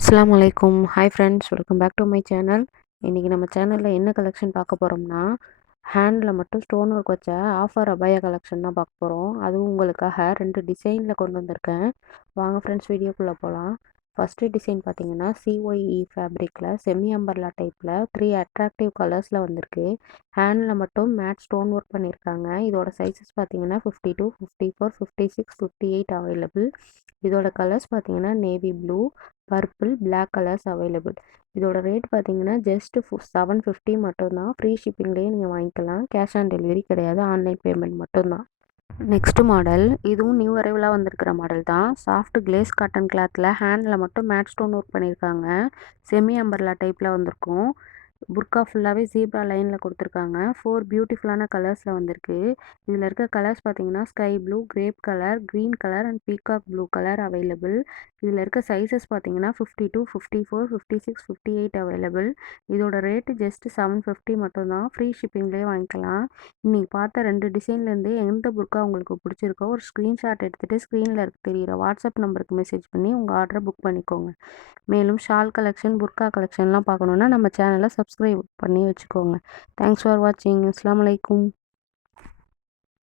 அஸ்ஸலாமு அலைக்கும். Hi friends, welcome back to my channel. இன்றைக்கி நம்ம சேனலில் என்ன கலெக்ஷன் பார்க்க போகிறோம்னா, ஹேண்டில் மட்டும் ஸ்டோன் ஒர்க் வச்ச ஆஃபர் அபாயா கலெக்ஷன் தான் பார்க்க போகிறோம். அதுவும் உங்களுக்காக 2 டிசைனில் கொண்டு வந்திருக்கேன். வாங்க ஃப்ரெண்ட்ஸ், வீடியோக்குள்ளே போகலாம். ஃபஸ்ட்டு டிசைன் பார்த்தீங்கன்னா CYE ஃபேப்ரிக்கில் செமி அம்பர்லா டைப்பில் 3 அட்ராக்டிவ் கலர்ஸில் வந்திருக்கு. ஹேண்டில் மட்டும் மேட் ஸ்டோன் ஒர்க் பண்ணியிருக்காங்க. இதோட சைஸஸ் பார்த்தீங்கன்னா 52, 54, 56, 58 அவைலபிள். இதோட கலர்ஸ் பார்த்தீங்கன்னா navy blue, purple, black colours available. இதோட ரேட் பார்த்தீங்கன்னா ஜஸ்ட் 750 மட்டும்தான். ஃப்ரீ ஷிப்பிங்லேயே நீங்கள் வாங்கிக்கலாம். கேஷ் ஆன் டெலிவரி கிடையாது, ஆன்லைன் பேமெண்ட் மட்டும்தான். நெக்ஸ்ட் மாடல், இதுவும் நியூ அரைவலாக வந்திருக்கிற மாடல் தான். சாஃப்ட் கிளேஸ் காட்டன் கிளாத்தில் ஹேண்டில் மட்டும் மேட் ஸ்டோன் ஒர்க் பண்ணியிருக்காங்க. செமி அம்பர்லா டைப்பில் வந்திருக்கும். புர்கா ஃபுல்லாகவே ஜீப்ரா லைனில் கொடுத்துருக்காங்க. 4 பியூட்டிஃபுல்லான கலர்ஸில் வந்திருக்கு. இதில் இருக்க கலர்ஸ் பார்த்தீங்கன்னா sky blue, grape colour, green colour and peacock blue colour available. இதில் இருக்க சைஸஸ் பார்த்தீங்கன்னா 52, 54, 56, 58 அவைலபிள். இதோட ரேட்டு ஜஸ்ட் 750 மட்டும்தான். ஃப்ரீ ஷிப்பிங்லேயே வாங்கிக்கலாம். இன்றைக்கி பார்த்த 2 டிசைன்லேருந்து எந்த புர்கா உங்களுக்கு பிடிச்சிருக்கோ ஒரு ஸ்க்ரீன்ஷாட் எடுத்துகிட்டு ஸ்க்ரீனில் தெரிகிற வாட்ஸ்அப் நம்பருக்கு மெசேஜ் பண்ணி உங்கள் ஆர்டரை புக் பண்ணிக்கோங்க. மேலும் ஷால் கலெக்ஷன், புர்கா கலெக்ஷன்லாம் பார்க்கணுன்னா நம்ம சேனலை சப்ஸ்கிரைப் பண்ணி வச்சுக்கோங்க. தேங்க்ஸ் ஃபார் வாட்சிங். அஸ்ஸலாமு அலைக்கும்.